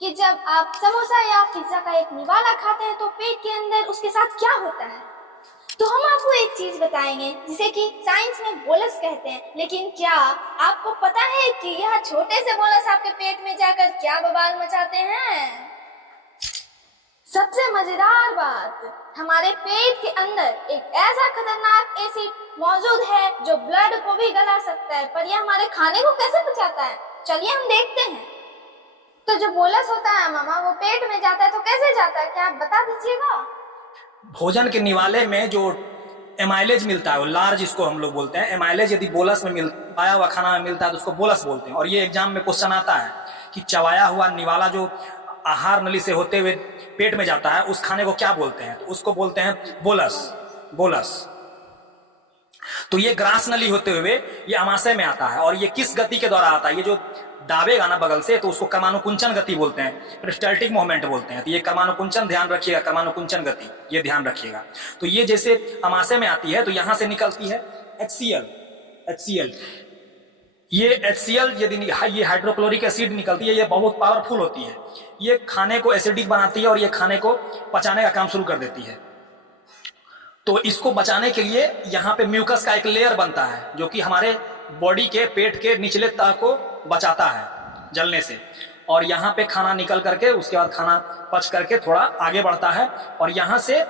कि जब आप समोसा या पिज्जा का एक निवाला खाते हैं तो पेट के अंदर उसके साथ क्या होता है। तो हम आपको एक चीज बताएंगे जिसे कि साइंस में बोलस कहते हैं, लेकिन क्या आपको पता है कि यह छोटे से बोलस आपके पेट में जाकर क्या बवाल मचाते हैं। सबसे मजेदार बात, हमारे पेट के अंदर एक ऐसा खतरनाक एसिड मौजूद है जो ब्लड को भी गला सकता है, पर यह हमारे खाने को कैसे पचाता है, चलिए हम देखते हैं। तो जो बोलस होता है मामा, वो पेट में जाता है तो कैसे जाता है, क्या आप बता दीजिएगा। भोजन के निवाले में जो एमाइलेज मिलता है, वो लार्ज जिसको हम लोग बोलते हैं, एमाइलेज यदि बोलस में चबाया हुआ खाना में मिलता है तो उसको बोलस बोलते हैं। और ये एग्जाम में क्वेश्चन आता है कि चबाया हुआ निवाला जो आहार नली से होते हुए पेट में जाता है उस खाने को क्या बोलते हैं, तो उसको बोलते हैं बोलस। बोलस तो ये ग्रास नली होते हुए ये अमाशय में आता है। और ये किस गति के द्वारा आता है, ये जो दाबेगा ना बगल से तो उसको कर्मानुकुंचन गति बोलते हैं, पेरिस्टाल्टिक मूवमेंट बोलते हैं। तो ये कर्मानुकुंचन ध्यान रखिएगा, कर्मानुकुंचन गति ये ध्यान रखिएगा। तो ये जैसे अमाशय में आती है तो यहां से निकलती है HCl। HCl ये HCl यदि ये हाइड्रोक्लोरिक एसिड निकलती है, ये बहुत पावरफुल होती है। ये खाने को एसिडिक बनाती है और ये खाने को पचाने का काम शुरू कर देती है। तो इसको बचाने के लिए यहाँ पे म्यूकस का एक लेयर बनता है जो कि हमारे बॉडी के पेट के निचले तह को बचाता है जलने से। और यहाँ पे खाना निकल करके उसके बाद खाना पच करके थोड़ा आगे बढ़ता है और यहाँ से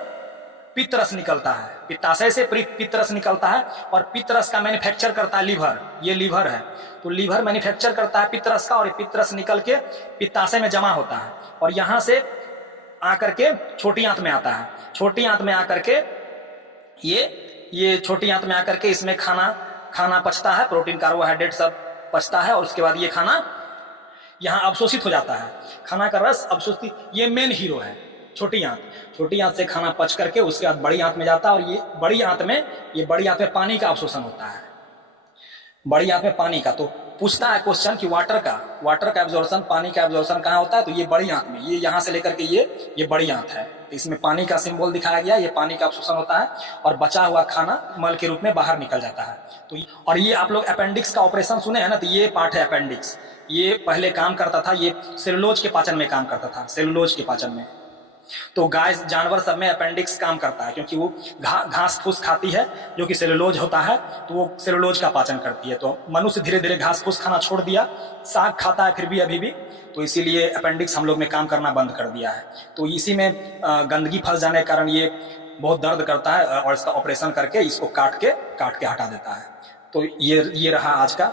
पित्तरस निकलता है, पित्ताशय से पित्तरस निकलता है। और पित्तरस का मैन्युफैक्चर करता है लीवर, ये लीवर है। तो लीवर मैन्युफैक्चर करता है पित्तरस का और पित्तरस निकल के पित्ताशय में जमा होता है और यहाँ से आकर के छोटी आंत में आता है। छोटी आंत में आकर के ये छोटी आंत में आकर के इसमें खाना पचता है, प्रोटीन कार्बोहाइड्रेट सब पचता है और उसके बाद ये खाना यहाँ अवशोषित हो जाता है। खाना का रस अवशोषित, ये मेन हीरो है छोटी आंत। छोटी आंत से खाना पच करके उसके बाद बड़ी आंत में जाता है और ये बड़ी आंत में पानी का अवशोषण होता है। बड़ी आंत में पानी का, तो पूछता है क्वेश्चन कि वाटर का एब्जॉर्प्शन, पानी का एब्जॉर्प्शन कहाँ होता है, तो ये बड़ी आंत में, ये यहाँ से लेकर के ये बड़ी आंत है। तो इसमें पानी का सिंबल दिखाया गया, ये पानी का अवशोषण होता है और बचा हुआ खाना मल के रूप में बाहर निकल जाता है। तो और ये आप लोग अपेंडिक्स का ऑपरेशन सुने हैं ना, तो ये पार्ट है अपेंडिक्स। ये पहले काम करता था, ये सेलुलोज के पाचन में काम करता था, सेलुलोज के पाचन में। तो गाय जानवर सब में अपेंडिक्स काम करता है क्योंकि वो घास फूस खाती है जो कि सेलुलोज होता है, तो वो सेलुलोज का पाचन करती है। तो मनुष्य धीरे धीरे घास फूस खाना छोड़ दिया, साग खाता है फिर भी अभी भी, तो इसीलिए अपेंडिक्स हम लोग ने काम करना बंद कर दिया है। तो इसी में गंदगी फंस जाने के कारण ये बहुत दर्द करता है और इसका ऑपरेशन करके इसको काट के हटा देता है। तो ये रहा आज का।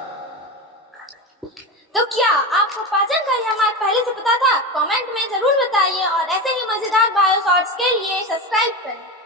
तो क्या आपको पाचन का यह मार्ग पहले से पता था? कमेंट में जरूर बताइए और ऐसे ही मजेदार बायो शॉर्ट्स के लिए सब्सक्राइब करें।